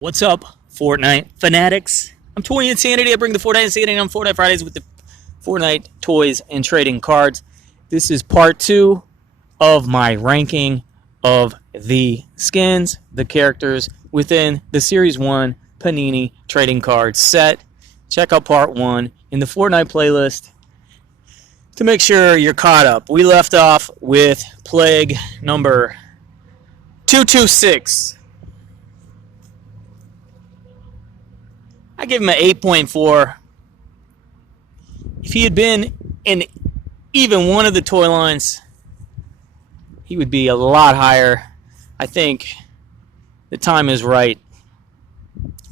What's up, Fortnite fanatics? I'm Toy Insanity. I bring the Fortnite Insanity on Fortnite Fridays with the Fortnite toys and trading cards. This is part 2 of my ranking of the skins, the characters within the Series 1 Panini trading card set. Check out part 1 in the Fortnite playlist to make sure you're caught up. We left off with Plague number 226. I give him an 8.4. If he had been in even one of the toy lines, he would be a lot higher. I think the time is right.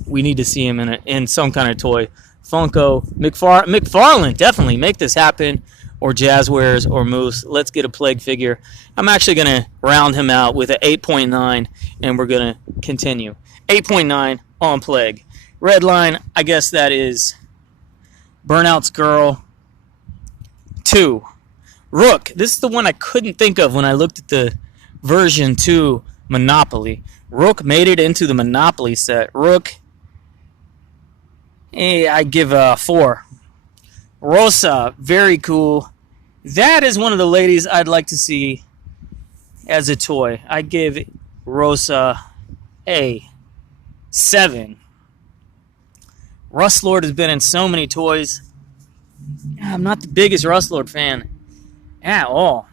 We need to see him in some kind of toy. Funko, McFarlane, definitely make this happen. Or Jazzwares or Moose. Let's get a Plague figure. I'm actually going to round him out with an 8.9, and we're going to continue. 8.9 on Plague. Red line, I guess that is Burnout's Girl 2. Rook, this is the one I couldn't think of when I looked at the version 2 Monopoly. Rook made it into the Monopoly set. Rook, I give a 4. Rosa, very cool. That is one of the ladies I'd like to see as a toy. I give Rosa a 7. Rust Lord has been in so many toys. I'm not the biggest Rust Lord fan at all.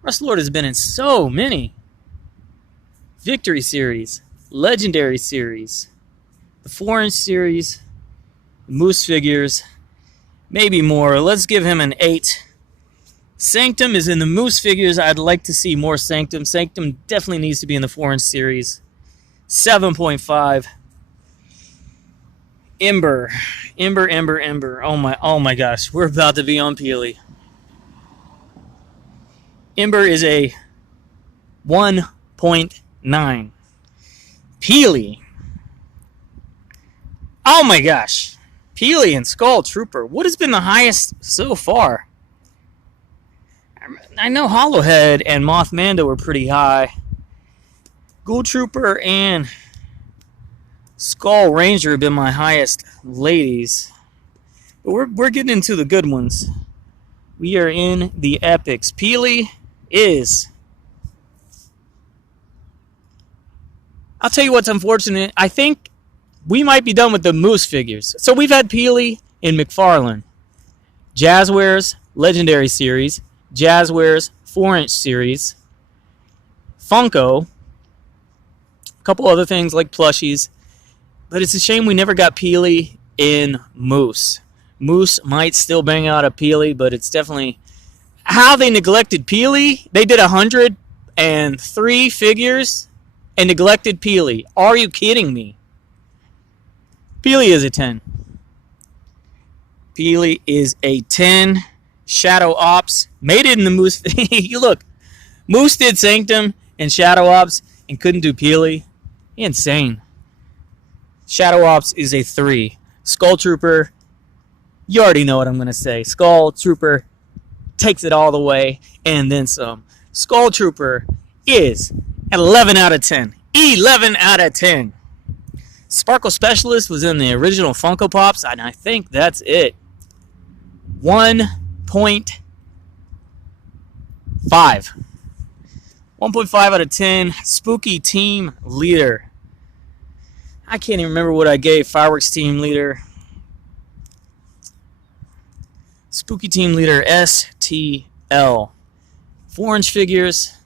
Rust Lord has been in so many. Victory Series, Legendary Series, the 4-inch series, the Moose figures, maybe more. Let's give him an 8. Sanctum is in the Moose figures. I'd like to see more Sanctum. Sanctum definitely needs to be in the 4-inch series. 7.5. Ember. Oh my gosh. We're about to be on Peely. Ember is a 1.9. Peely. Oh my gosh. Peely and Skull Trooper. What has been the highest so far? I know Hollowhead and Moth Mando were pretty high. Ghoul Trooper and Skull Ranger have been my highest ladies. But we're getting into the good ones. We are in the epics. Peely is... I'll tell you what's unfortunate. I think we might be done with the Moose figures. So we've had Peely and McFarlane. Jazzwares Legendary Series. Jazzwares 4-inch series. Funko. A couple other things like plushies. But it's a shame we never got Peely in Moose. Moose might still bang out a Peely, but it's definitely... How they neglected Peely? They did 103 figures and neglected Peely. Are you kidding me? Peely is a 10. Peely is a 10. Shadow Ops made it in the Moose. You look, Moose did Sanctum and Shadow Ops and couldn't do Peely. Insane. Shadow Ops is a 3. Skull Trooper, you already know what I'm going to say. Skull Trooper takes it all the way and then some. Skull Trooper is an 11 out of 10. 11 out of 10. Sparkle Specialist was in the original Funko Pops, and I think that's it. 1.5. 1.5 out of 10. Spooky Team Leader. I can't even remember what I gave Fireworks Team Leader. Spooky Team Leader STL. 4-inch figures.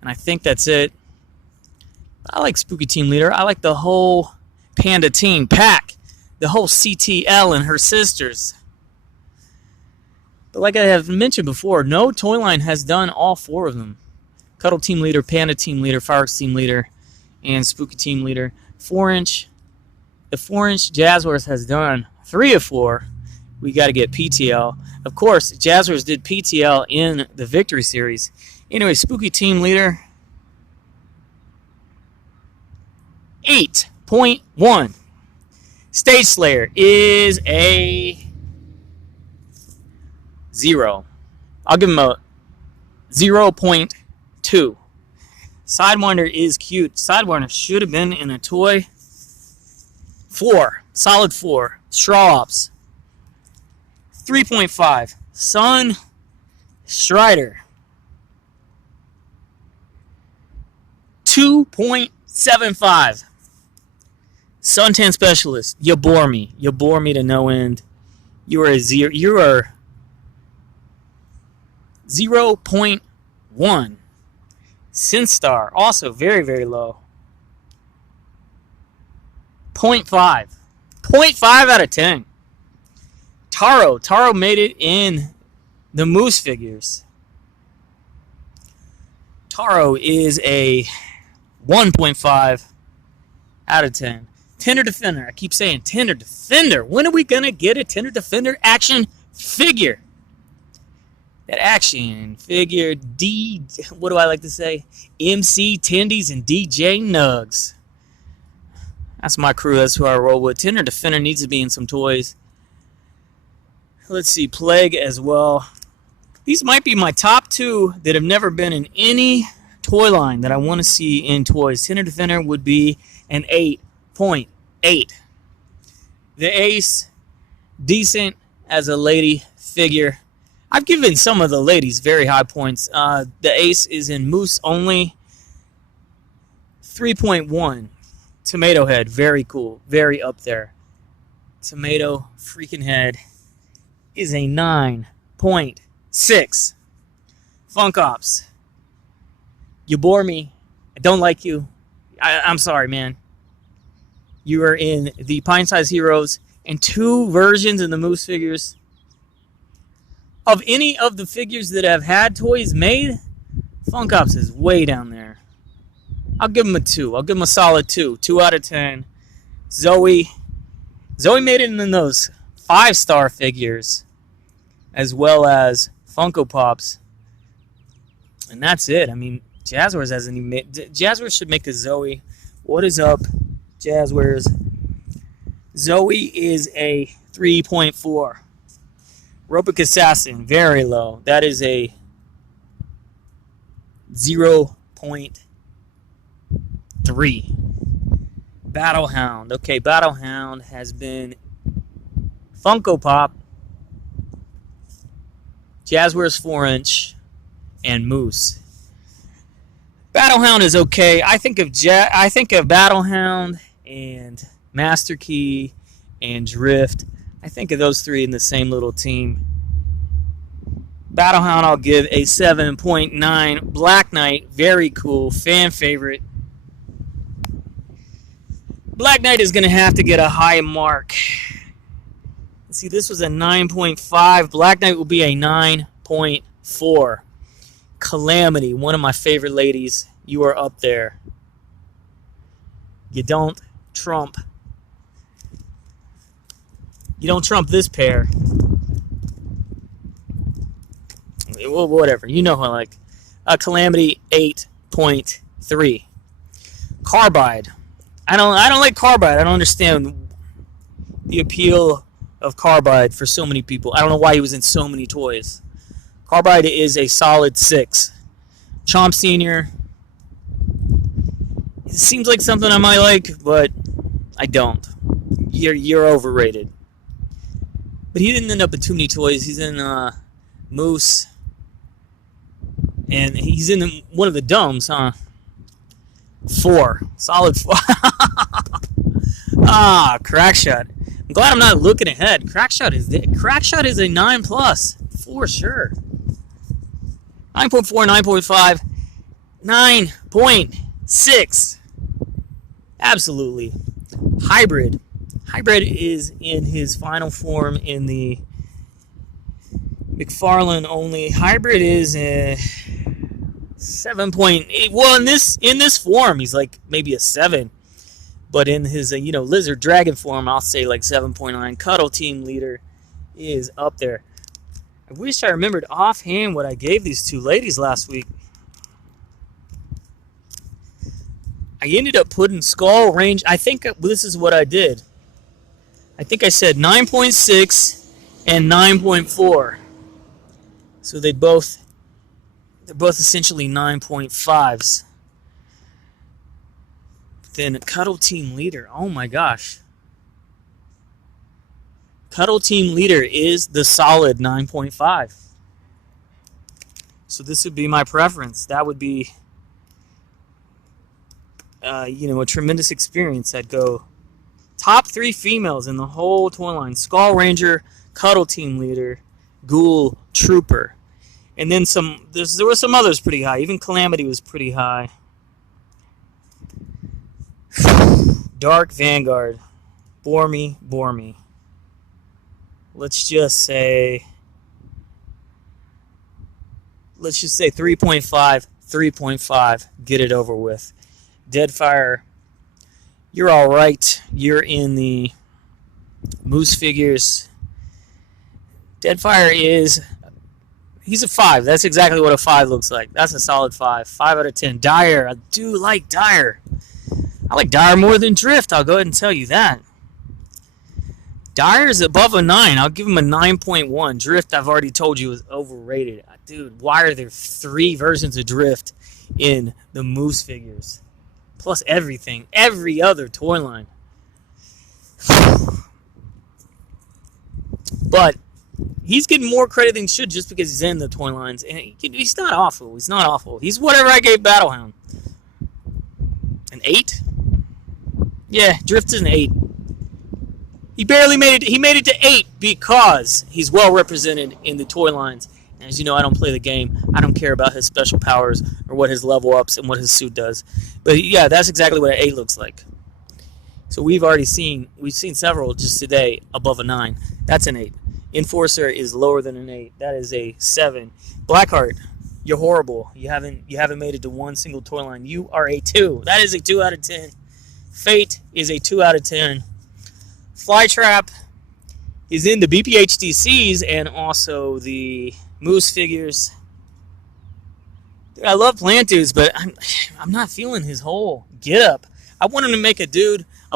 And I think that's it. I like Spooky Team Leader. I like the whole Panda Team pack. The whole CTL and her sisters. But like I have mentioned before, no toy line has done all 4 of them. Cuddle Team Leader, Panda Team Leader, Fireworks Team Leader, and Spooky Team Leader. 4-inch. The 4-inch Jazzwares has done 3 of 4. We got to get PTL. Of course, Jazzwares did PTL in the Victory Series. Anyway, Spooky Team Leader. 8.1. Stage Slayer is a 0. I'll give him a 0.2. Sidewinder is cute. Sidewinder should have been in a toy. 4. Solid 4. Straw Ops. 3.5. Sun Strider. 2.75. Suntan Specialist. You bore me. You bore me to no end. You are 0.1. Sinstar, also very, very low. 0.5. 0.5 out of 10. Taro made it in the Moose figures. Taro is a 1.5 out of 10. Tender Defender. I keep saying Tender Defender. When are we going to get a Tender Defender action figure? That action figure, what do I like to say? MC Tendies and DJ Nugs. That's my crew. That's who I roll with. Tender Defender needs to be in some toys. Let's see, Plague as well. These might be my top 2 that have never been in any toy line that I want to see in toys. Tender Defender would be an 8.8. The Ace, decent as a lady figure. I've given some of the ladies very high points. The Ace is in Moose only. 3.1. Tomato Head, very cool. Very up there. Tomato freaking Head is a 9.6. Funk Ops. You bore me. I don't like you. I'm sorry, man. You are in the Pine Size Heroes and 2 versions in the Moose figures. Of any of the figures that have had toys made, Funk Ops is way down there. I'll give him a 2. I'll give him a solid 2. 2 out of 10. Zoe made it in those 5-star figures, as well as Funko Pops. And that's it. I mean, Jazzwares hasn't even made... Jazzwares should make a Zoe. What is up, Jazzwares? Zoe is a 3.4. Ropic Assassin, very low. That is a 0.3. Battlehound. Okay, Battlehound has been Funko Pop, Jazzwares 4-inch, and Moose. Battlehound is okay. I think of Battlehound and Master Key and Drift. I think of those 3 in the same little team. Battlehound, I'll give a 7.9. Black Knight, very cool, fan favorite. Black Knight is going to have to get a high mark. Let's see, this was a 9.5. Black Knight will be a 9.4. Calamity, one of my favorite ladies. You are up there. You don't trump this pair. Well, whatever. You know how I like. Calamity 8.3. Carbide. I don't like Carbide. I don't understand the appeal of Carbide for so many people. I don't know why he was in so many toys. Carbide is a solid 6. Chomp Senior. It seems like something I might like, but I don't. You're overrated. But he didn't end up in too many toys. He's in Moose. And he's in one of the domes, huh? 4. Solid 4. Crackshot. I'm glad I'm not looking ahead. Crackshot is a 9+, for sure. 9.4, 9.5, 9.6. Absolutely. Hybrid. Hybrid is in his final form in the McFarlane only. Hybrid is a 7.8. Well, in this form, he's like maybe a 7. But in his lizard dragon form, I'll say like 7.9. Cuddle Team Leader is up there. I wish I remembered offhand what I gave these 2 ladies last week. I ended up putting Skull Range. I think this is what I did. I think I said 9.6 and 9.4. So they're both essentially 9.5s. Then Cuddle Team Leader. Oh my gosh. Cuddle Team Leader is the solid 9.5. So this would be my preference. That would be, a tremendous experience. I'd go top 3 females in the whole toy line. Skull Ranger, Cuddle Team Leader, Ghoul, Trooper. And then there were some others pretty high. Even Calamity was pretty high. Dark Vanguard. Bore me. Let's just say 3.5. Get it over with. Deadfire, you're all right. You're in the Moose figures. Deadfire he's a 5. That's exactly what a 5 looks like. That's a solid 5. 5 out of 10. Dire, I do like Dire. I like Dire more than Drift, I'll go ahead and tell you that. Dire is above a 9. I'll give him a 9.1. Drift, I've already told you, is overrated. Dude, why are there 3 versions of Drift in the Moose figures? Plus everything. Every other toy line. But he's getting more credit than he should just because he's in the toy lines. And he's not awful. He's whatever I gave Battlehound. An 8? Yeah, Drift is an 8. He barely made it. He made it to 8 because he's well represented in the toy lines. And as you know, I don't play the game. I don't care about his special powers or what his level ups and what his suit does. But yeah, that's exactly what an 8 looks like. So we've seen several just today above a 9. That's an 8. Enforcer is lower than an 8. That is a 7. Blackheart, you're horrible. You haven't made it to one single toy line. You are a 2. That is a 2 out of 10. Fate is a 2 out of 10. Flytrap is in the BPHDCs and also the Moose figures. Dude, I love Plant Dudes, but I'm not feeling his whole get up. I want him to make a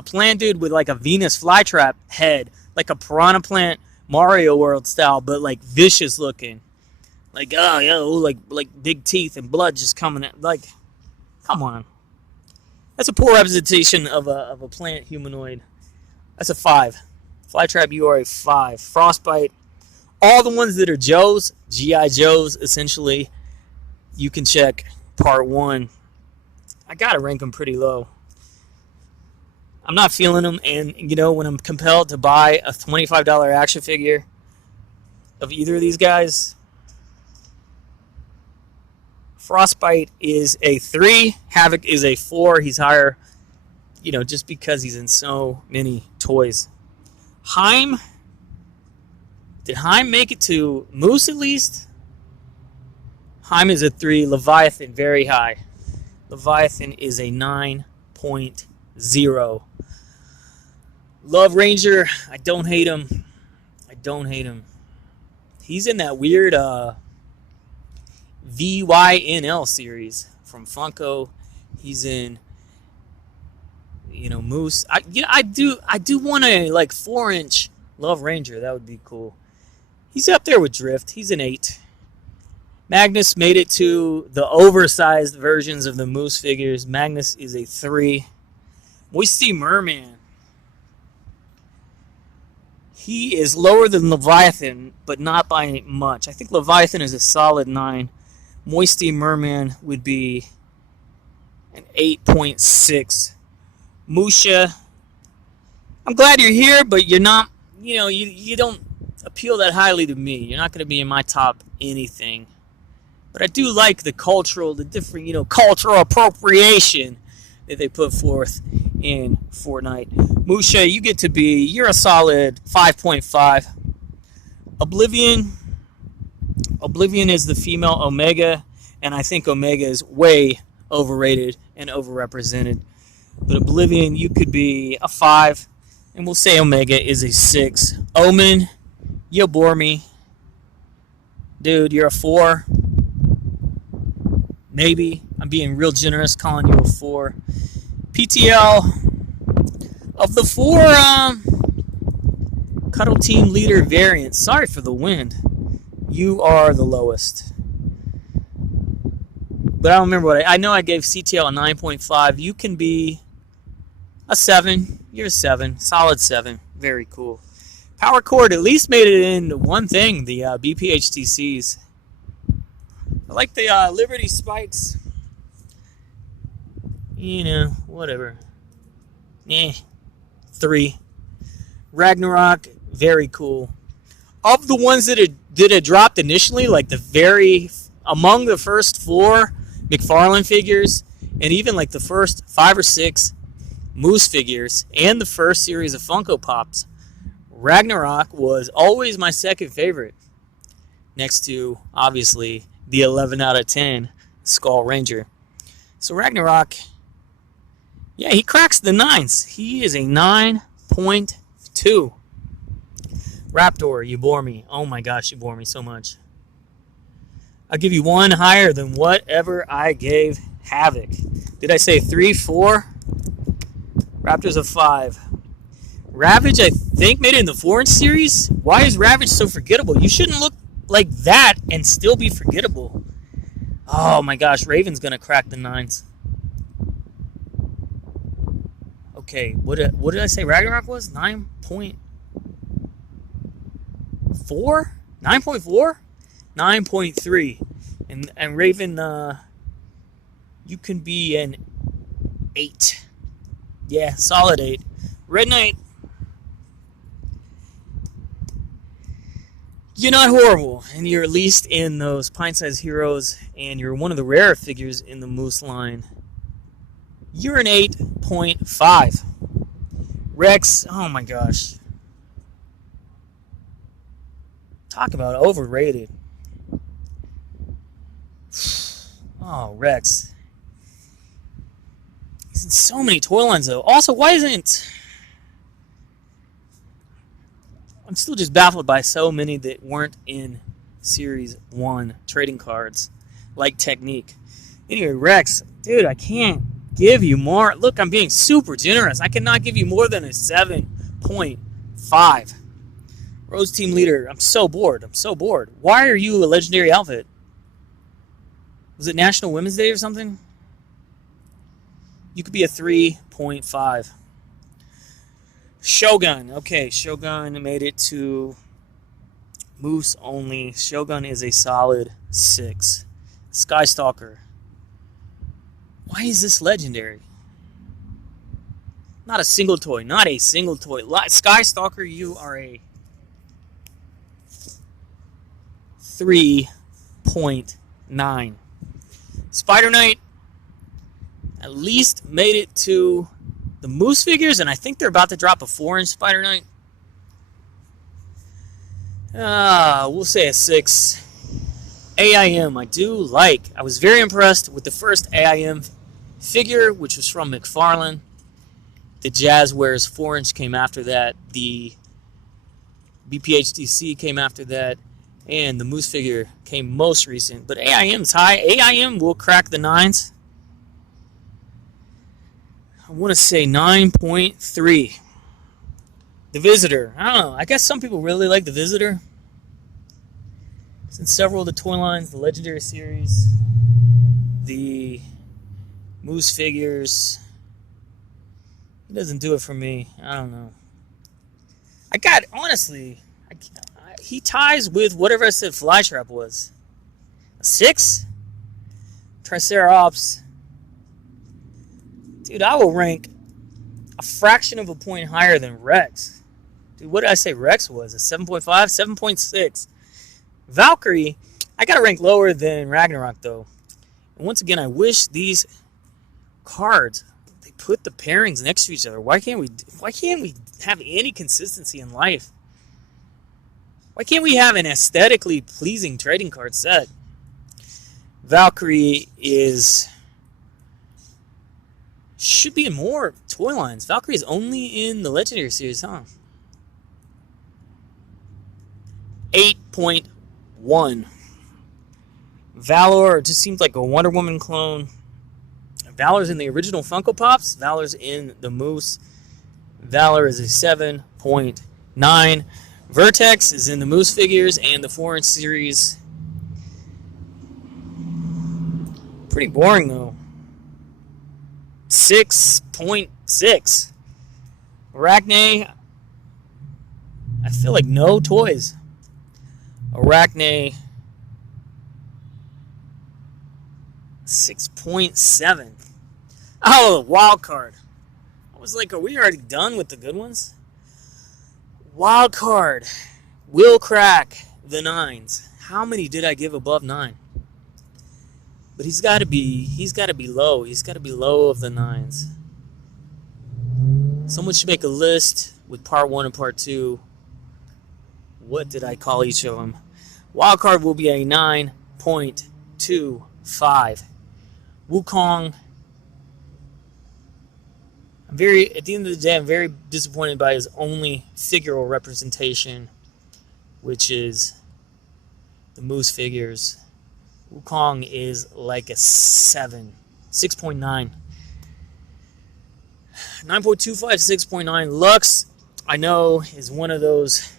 Plant Dude with like a Venus Flytrap head, like a Piranha Plant Mario World style, but like vicious looking. Like like big teeth and blood just coming out. Like, come on. That's a poor representation of a plant humanoid. That's a 5. Flytrap, you are a 5. Frostbite, all the ones that are Joes, G.I. Joes, essentially, you can check part 1. I gotta rank them pretty low. I'm not feeling them, and when I'm compelled to buy a $25 action figure of either of these guys, Frostbite is a 3, Havoc is a 4. He's higher, just because he's in so many toys. Heim, did Heim make it to Moose at least? Heim is a 3. Leviathan, very high. Leviathan is a 9.0. Love Ranger, I don't hate him. He's in that weird VYNL series from Funko. He's in Moose. I do want a 4-inch Love Ranger. That would be cool. He's up there with Drift. He's an 8. Magnus made it to the oversized versions of the Moose figures. Magnus is a 3. Moisty Merman. He is lower than Leviathan, but not by much. I think Leviathan is a solid 9. Moisty Merman would be an 8.6. Musha, I'm glad you're here, but you're not, you don't appeal that highly to me. You're not going to be in my top anything. But I do like the different, cultural appropriation that they put forth in Fortnite. Musha, you're a solid 5.5. Oblivion is the female Omega, and I think Omega is way overrated and overrepresented. But Oblivion, you could be a 5, and we'll say Omega is a 6. Omen, you bore me. Dude, you're a 4. Maybe. I'm being real generous calling you a 4. PTL, of the 4 Cuddle Team Leader variants, sorry for the wind, you are the lowest. But I don't remember I know I gave CTL a 9.5. You can be A 7. You're a 7. Solid 7. Very cool. Power cord at least made it into one thing, the BPHTCs. I like the Liberty Spikes. You know, whatever. 3. Ragnarok, very cool. Of the ones that had dropped initially, like among the first 4 McFarlane figures, and even like the first 5 or 6 Moose figures, and the first series of Funko Pops, Ragnarok was always my second favorite, next to, obviously, the 11 out of 10 Skull Ranger. So Ragnarok, yeah, he cracks the 9s. He is a 9.2. Raptor, you bore me. Oh my gosh, you bore me so much. I'll give you one higher than whatever I gave Havoc. Did I say 3, 4? Raptor's a 5. Ravage, I think, made it in the 4-inch series. Why is Ravage so forgettable? You shouldn't look like that and still be forgettable. Oh my gosh, Raven's gonna crack the 9s. Okay, what did I say Ragnarok was? 9.4? 9.4? 9.3. And Raven, you can be an 8. Yeah, solid 8. Red Knight, you're not horrible, and you're at least in those pint-sized heroes, and you're one of the rarer figures in the Moose line. You're an 8.5. Rex, oh my gosh. Talk about overrated. Oh, Rex. He's in so many toy lines, though. Also, why isn't... I'm still just baffled by so many that weren't in Series 1 trading cards, like Technique. Anyway, Rex, dude, I can't give you more. Look, I'm being super generous. I cannot give you more than a 7.5. Rose Team Leader, I'm so bored. Why are you a legendary outfit? Was it National Women's Day or something? You could be a 3.5. Shogun. Okay, Shogun made it to Moose only. Shogun is a solid 6. Skystalker. Why is this legendary? Not a single toy. Skystalker, you are a 3.9. Spider Knight at least made it to the Moose figures, and I think they're about to drop a 4-inch Spider Knight. We'll say a 6. AIM, I do like. I was very impressed with the first AIM figure, which was from McFarlane. The Jazzwares 4-inch came after that. The BPHDC came after that. And the Moose figure came most recent. But AIM's high. AIM will crack the 9s. I want to say 9.3. The Visitor. I don't know. I guess some people really like the Visitor. It's in several of the toy lines. The Legendary Series. The Moose figures. He doesn't do it for me. I don't know. He ties with whatever I said Flytrap was. A 6? Triceratops. Dude, I will rank a fraction of a point higher than Rex. Dude, what did I say Rex was? A 7.5? 7.6. Valkyrie, I gotta rank lower than Ragnarok, though. And once again, I wish these cards, they put the pairings next to each other. Why can't we have any consistency in life? Why can't we have an aesthetically pleasing trading card set? Valkyrie should be in more toy lines. Valkyrie is only in the Legendary Series, huh? 8.1. Valor just seems like a Wonder Woman clone. Valor's in the original Funko Pops. Valor's in the Moose. Valor is a 7.9. Vertex is in the Moose figures and the 4-inch series. Pretty boring, though. 6.6. Arachne, I feel like no toys. Arachne 6.7. Oh, wild card. I was like, are we already done with the good ones? Wild card will crack the 9s. How many did I give above 9? But he's got to be low. He's got to be low of the 9s. Someone should make a list with part 1 and part 2. What did I call each of them? Wild card will be a 9.25. Wukong. At the end of the day, I'm very disappointed by his only figural representation, which is the Moose figures. Wukong is like a 7. 6.9. 9.25, 6.9. Lux, I know, is one of those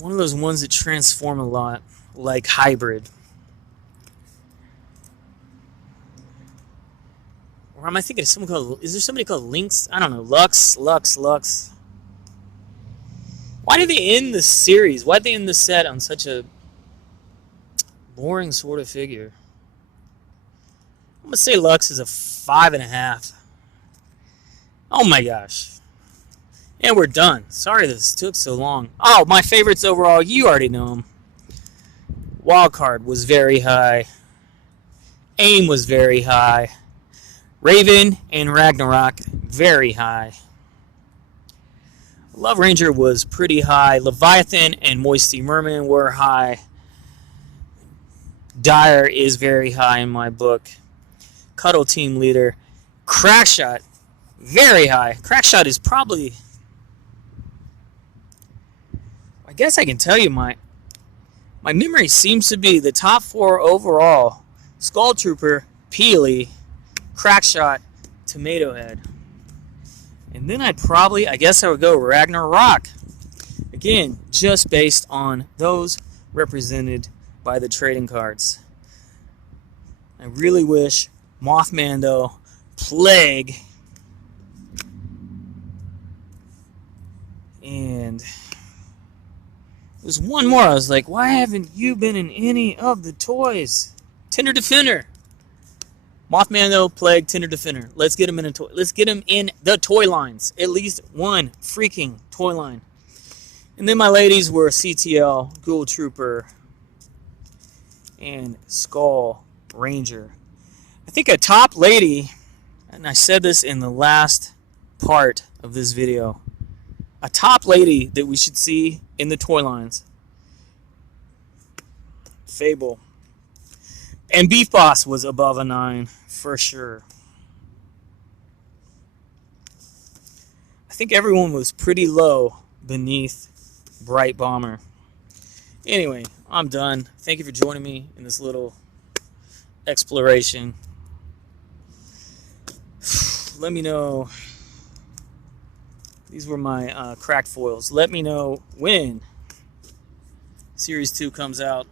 ones that transform a lot, like hybrid. Or am I thinking of someone called? Is there somebody called Lynx? I don't know. Lux. Why did they end the series? Why did they end the set on such a boring sort of figure? I'm gonna say Lux is a 5.5. Oh my gosh. And we're done. Sorry this took so long. Oh, my favorites overall, you already know them. Wildcard was very high. AIM was very high. Raven and Ragnarok, very high. Love Ranger was pretty high. Leviathan and Moisty Merman were high. Dire is very high in my book. Cuddle Team Leader. Crackshot, very high. Crackshot is probably... I guess I can tell you my memory seems to be the top 4 overall. Skull Trooper, Peely, Crackshot, Tomato Head. And then I guess I would go Ragnarok. Again, just based on those represented by the trading cards. I really wish Mothmando, Plague, and there's one more. I was like, why haven't you been in any of the toys? Tender Defender. Mothmando, Plague, Tender Defender. Let's get him in the toy lines. At least one freaking toy line. And then my ladies were CTL, Ghoul Trooper, and Skull Ranger. I think a top lady, and I said this in the last part of this video, a top lady that we should see in the toy lines. Fable. And Beef Boss was above a 9, for sure. I think everyone was pretty low beneath Bright Bomber. Anyway, I'm done. Thank you for joining me in this little exploration. Let me know. These were my cracked foils. Let me know when Series 2 comes out.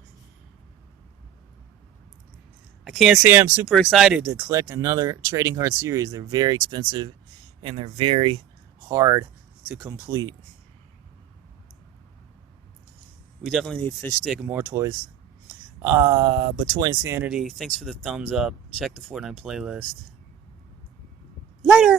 I can't say I'm super excited to collect another trading card series. They're very expensive and they're very hard to complete. We definitely need Fish Stick and more toys. But Toy Insanity, thanks for the thumbs up. Check the Fortnite playlist. Later!